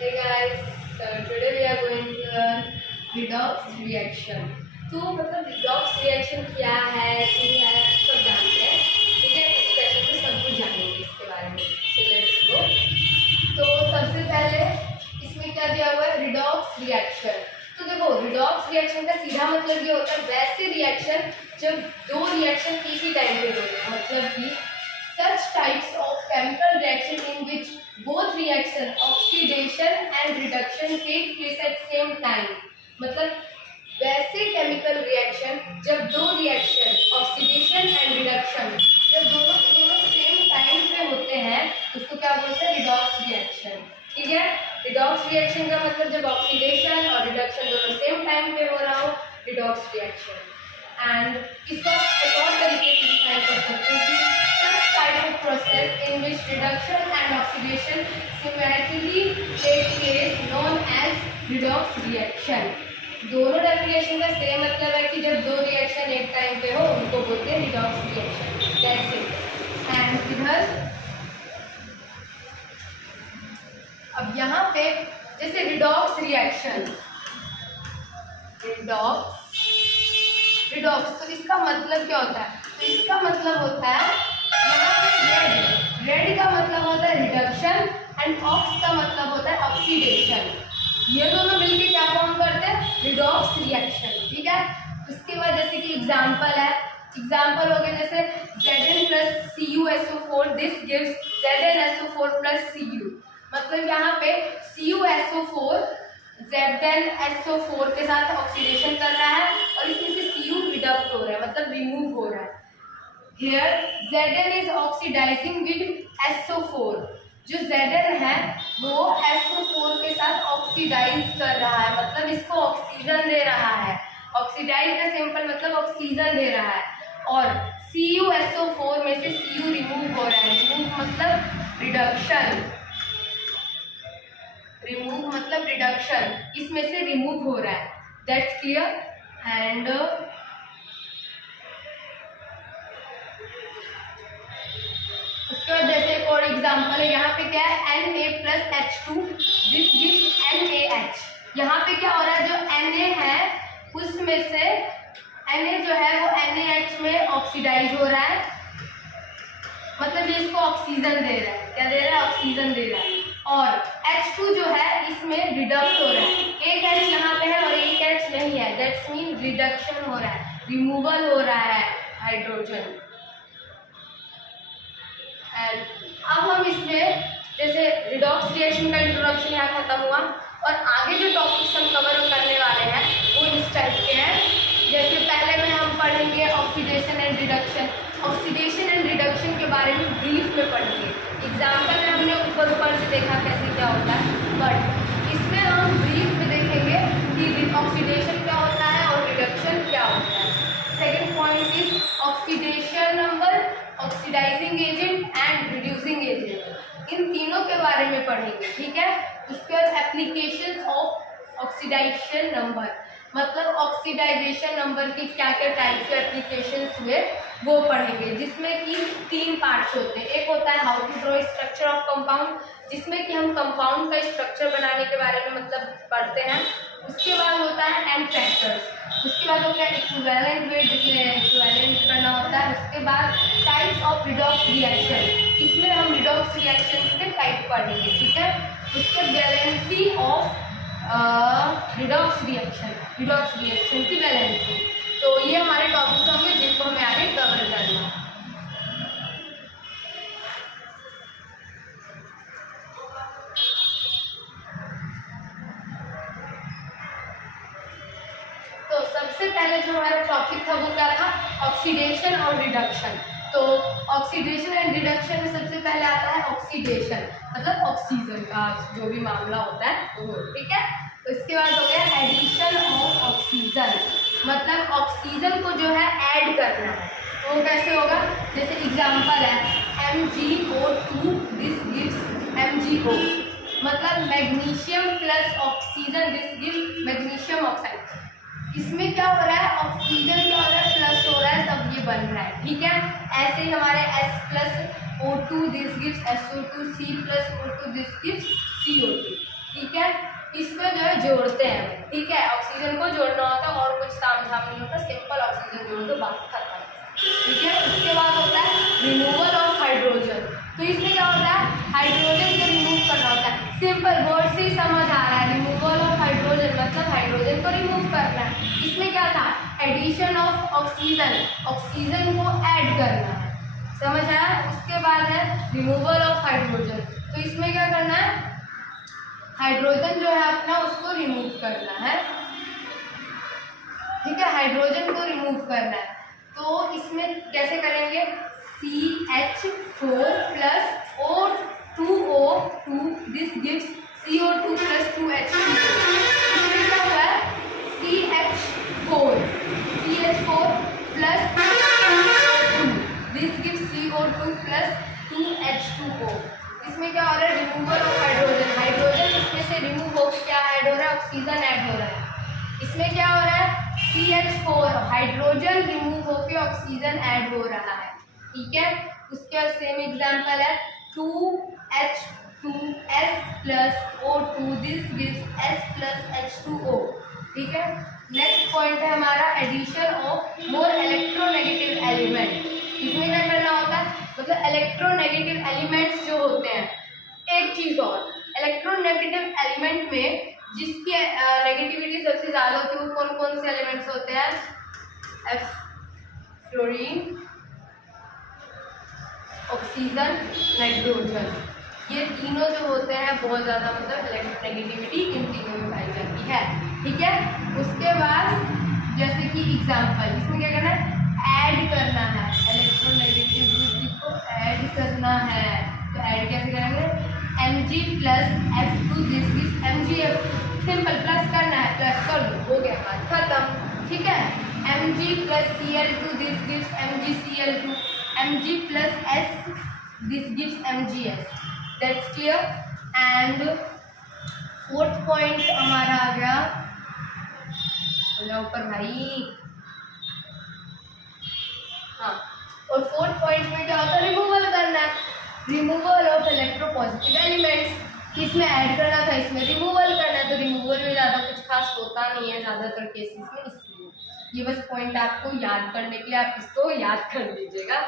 Hey guys, so today we are going to learn redox reaction. तो मतलब redox reaction क्या है, क्यों है, सब जानते हैं. ठीक है, इस सेशन में सब कुछ जानेंगे इसके बारे में. So let's go. तो सबसे पहले इसमें क्या दिया हुआ है, redox reaction. तो देखो redox reaction का सीधा मतलब ये होता है वैसे रिएक्शन जब दो रिएक्शन एक ही टाइम पे हो रहे हैं. मतलब कि such types of chemical reaction in which both reaction oxidation and reduction take place at same time. मतलब वैसे chemical reaction जब दो reaction oxidation and reduction जब दोनों के दोनों same time पे होते हैं उसको क्या बोलते हैं, redox reaction. ठीक है, redox reaction का मतलब जब oxidation और reduction दोनों same time पे हो रहा हो, redox reaction. And इसका एक और तरीके से डिफाइन कर सकते हैं कि type of process in which reduction and oxidation simultaneously take place known as redox reaction. दोनों डेफिनेशन का सेम मतलब है कि जब दो रिएक्शन एक टाइम पे हो उनको बोलते हैं redox reaction. That's it. And इधर अब यहाँ पे जैसे redox reaction, redox तो इसका मतलब क्या होता है? तो इसका मतलब होता है रेड का मतलब होता है रिडक्शन एंड ऑक्स का मतलब होता है ऑक्सीडेशन. ये दोनों मिलके क्या फॉर्म करते हैं, रिडॉक्स रिएक्शन. ठीक है, उसके बाद जैसे कि एग्जांपल है, एग्जांपल हो गया जैसे Zn plus CuSO4 this gives ZnSO4 plus Cu. मतलब यहाँ पे CuSO4 ZnSO4 के साथ ऑक्सीडेशन कर रहा है और इसमें से Cu रिडक्ट हो रहा है, मतलब रिमूव हो रहा है. Here Zn is oxidizing with SO4. जो Zn है वो SO4 के साथ ऑक्सीडाइज कर रहा है, मतलब इसको ऑक्सीजन दे रहा है. ऑक्सीडाइज का सिंपल मतलब ऑक्सीजन दे रहा है. और CuSO4 में से Cu रिमूव हो रहा है. रिमूव मतलब रिडक्शन, रिमूव मतलब रिडक्शन, इसमें से रिमूव हो रहा है. That's clear. एंड उसके बाद जैसे एक और एग्जाम्पल है, यहाँ पे क्या है Na plus H2 this gives NaH. यहाँ पे क्या हो रहा है, जो Na है उसमें से Na जो है वो NaH में ऑक्सीडाइज हो रहा है, मतलब ये इसको ऑक्सीजन दे रहा है. क्या दे रहा है, ऑक्सीजन दे रहा है. और H2 जो है इसमें रिडक्ट हो रहा है. एक H यहाँ पे है और एक H नहीं है, दैट्स मीन रिडक्शन हो रहा है, रिमूवल हो रहा है हाइड्रोजन. अब हम इसमें जैसे रिडॉक्स रिएक्शन का इंट्रोडक्शन यहाँ खत्म हुआ और आगे जो टॉपिक्स हम कवर करने वाले हैं वो इस टाइप के हैं. जैसे पहले में हम पढ़ेंगे oxidation and reduction. Oxidation and reduction के बारे में ब्रीफ में पढ़ेंगे. एग्जाम्पल में हमने ऊपर ऊपर से देखा कैसे क्या होता है, बट इसमें हम ब्रीफ में देखेंगे कि ऑक्सीडेशन क्या होता है और रिडक्शन क्या होता है. Second point is oxidation number, oxidizing agent and reducing agent. इन तीनों के बारे में पढ़ेंगे. ठीक है, उसके बाद एप्लीकेशंस ऑफ ऑक्सीडाइजेशन नंबर, मतलब ऑक्सीडाइजेशन नंबर की क्या क्या टाइप के एप्लीकेशंस हुए वो पढ़ेंगे, जिसमें कि तीन पार्ट्स होते हैं. एक होता है how to draw structure of compound, जिसमें कि हम कंपाउंड का स्ट्रक्चर बनाने के बारे में मतलब पढ़ते हैं. उसके बाद होता है एन फैक्टर्स. उसके बाद होता है इक्विवेलेंट वेट, जिसमें इक्विवेलेंट करना होता है. उसके बाद टाइप्स ऑफ रिडॉक्स रिएक्शन, इसमें हम रिडॉक्स रिएक्शन के टाइप पढ़ेंगे. ठीक है, उसके valency of redox reaction, redox reaction की वैलेंसी. तो ये हमारे टॉपिक्स होंगे जिनको हमें आगे कवर करना है. तो सबसे पहले जो हमारा टॉपिक था वो क्या था, ऑक्सीडेशन और रिडक्शन. तो ऑक्सीडेशन एंड रिडक्शन में सबसे पहले आता है ऑक्सीडेशन, मतलब ऑक्सीजन का जो भी मामला होता है वो. ठीक है, तो इसके बाद हो गया एडिशन ऑफ ऑक्सीजन, मतलब ऑक्सीजन को जो है ऐड करना है. तो वो कैसे होगा, जैसे एग्जांपल है MgO2 दिस गिव्स MgO, मतलब magnesium plus oxygen this gives magnesium oxide. इसमें क्या हो रहा है, ऑक्सीजन क्या हो रहा है, प्लस हो रहा है, तब ये बन रहा है. ठीक है, ऐसे ही हमारे S plus O2 this gives SO2, C plus O2 this gives CO2. ठीक है, है, इसको जो है जोड़ते हैं, ठीक है। ऑक्सीजन को जोड़ना होता है और कुछ ताम झाम नहीं होता, सिंपल ऑक्सीजन जोड़ दो बात खत्म, ठीक है। उसके बाद होता है रिमूवल ऑफ हाइड्रोजन। तो इसमें क्या होता है, हाइड्रोजन को रिमूव करना होता है। सिंपल वर्ड से ही समझ आ रहा है, रिमूवल ऑफ हाइड्रोजन मतलब हाइड्रोजन को रिमूव करना है। इसमें क्या था, एडिशन ऑफ ऑक्सीजन, ऑक्सीजन को ऐड करना है, समझ आया। उसके बाद है रिमूवल ऑफ हाइड्रोजन। तो इसमें क्या करना है, हाइड्रोजन जो है अपना उसको रिमूव करना है, ठीक है। हाइड्रोजन को रिमूव करना है, तो इसमें कैसे करेंगे, CH4 plus O2O2, this gives CO2 plus 2H2। इसमें क्या हुआ है, CH4 plus O2, this gives CO2 plus 2H2O। इसमें क्या हो रहा है, रिमूवल ऑफ हाइड्रोजन, हाइड्रोजन इसमें से रिमूव हो क्या ऐड हो रहा है, ऑक्सीजन ऐड हो रहा है। इसमें क्या हो रहा है, CH4 हाइड्रोजन रिमूव होकर ऑक्सीजन ऐड हो रहा है, ठीक है। उसके सेम एग्जांपल है 2H2S plus O2, this gives S plus H2O, ठीक है। नेक्स्ट पॉइंट है हमारा addition of more electronegative element. इसमें क्या करना होता है, मतलब इलेक्ट्रोनेगेटिव एलिमेंट्स जो होते हैं, एक चीज़ और, इलेक्ट्रोनेगेटिव एलिमेंट में जिसकी नेगेटिविटी सबसे ज़्यादा होती है वो कौन कौन से एलिमेंट्स होते हैं, F फ्लोरीन, ऑक्सीजन, नाइट्रोजन, ये तीनों जो होते हैं बहुत ज़्यादा मतलब इलेक्ट्रोनेगेटिविटी इन तीनों में पाई जाती है, ठीक है। उसके बाद जैसे कि एग्जांपल, इसमें क्या करना है, ऐड करना है, इलेक्ट्रोनेगेटिविटी को ऐड करना है। तो ऐड कैसे करेंगे, Mg plus F2, this gives MgF2, simple plus करना है, प्लस कर दो, हो गया बात खत्म, ठीक है। Mg plus Cl2, this gives MgCl2, Mg plus S, this gives MgS, that's clear. And fourth point हमारा आ गया, ऊपर भाई, हाँ। और फोर्थ पॉइंट में क्या होता है, रिमूवल करना है, रिमूवल ऑफ इलेक्ट्रोपॉजिटिव एलिमेंट्स। इसमें ऐड करना था, इसमें रिमूवल करना है। तो रिमूवल में ज़्यादा कुछ खास होता नहीं है ज़्यादातर केसेस में, इसलिए ये बस पॉइंट आपको याद करने के लिए आप इसको याद कर लीजिएगा।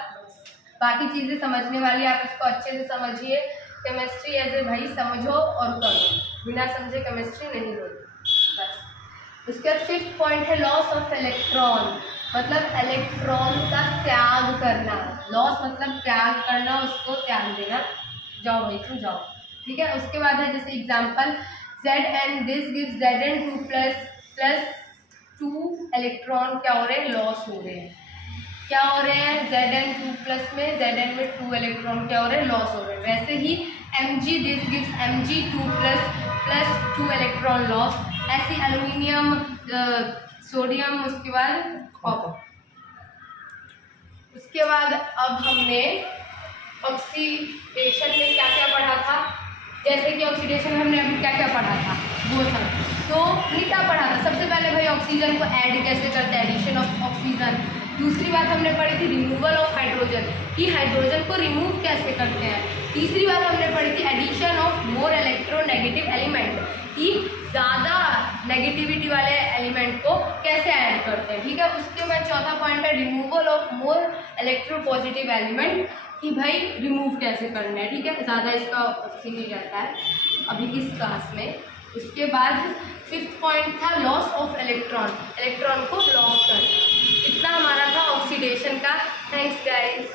बाकी चीज़ें समझने वाली आप इसको अच्छे से समझिए। केमिस्ट्री एज ए भाई समझो और करो, बिना समझे केमिस्ट्री नहीं होती बस। उसके बाद फिफ्थ पॉइंट है लॉस ऑफ इलेक्ट्रॉन, मतलब इलेक्ट्रॉन का त्याग करना। लॉस मतलब त्याग करना, उसको त्याग देना, जाओ भाई तुम जाओ, ठीक है। उसके बाद है जैसे example Zn, this gives Zn2 plus 2 electron क्या हो रहे हैं, लॉस हो रहे हैं। क्या हो रहे हैं, Zn2 प्लस में Zn में 2 इलेक्ट्रॉन क्या हो रहे हैं, लॉस हो रहे हैं। वैसे ही Mg, this gives Mg2 plus 2 electron loss. ऐसे एल्यूमिनियम, सोडियम, उसके बाद कॉपर। उसके बाद अब हमने ऑक्सीडेशन में क्या क्या पढ़ा था, जैसे कि ऑक्सीडेशन में हमने अभी क्या क्या पढ़ा था वो सब। तो हमने क्या पढ़ा था, सबसे पहले भाई ऑक्सीजन को ऐड कैसे करते हैं, एडिशन ऑफ ऑक्सीजन। दूसरी बात हमने पढ़ी थी रिमूवल ऑफ हाइड्रोजन, कि हाइड्रोजन को रिमूव कैसे करते हैं। तीसरी बात हमने पढ़ी थी addition of more electronegative element, कि ज़्यादा नेगेटिविटी वाले एलिमेंट को कैसे ऐड करते हैं, ठीक है। उसके बाद चौथा पॉइंट है removal of more electropositive element, कि भाई रिमूव कैसे करना है, ठीक है। ज़्यादा इसका ऑप्शन नहीं रहता है अभी इस क्लास में। उसके बाद फिफ्थ पॉइंट था लॉस ऑफ इलेक्ट्रॉन, इलेक्ट्रॉन को लॉस करना। इतना हमारा था ऑक्सीडेशन का। Thanks guys.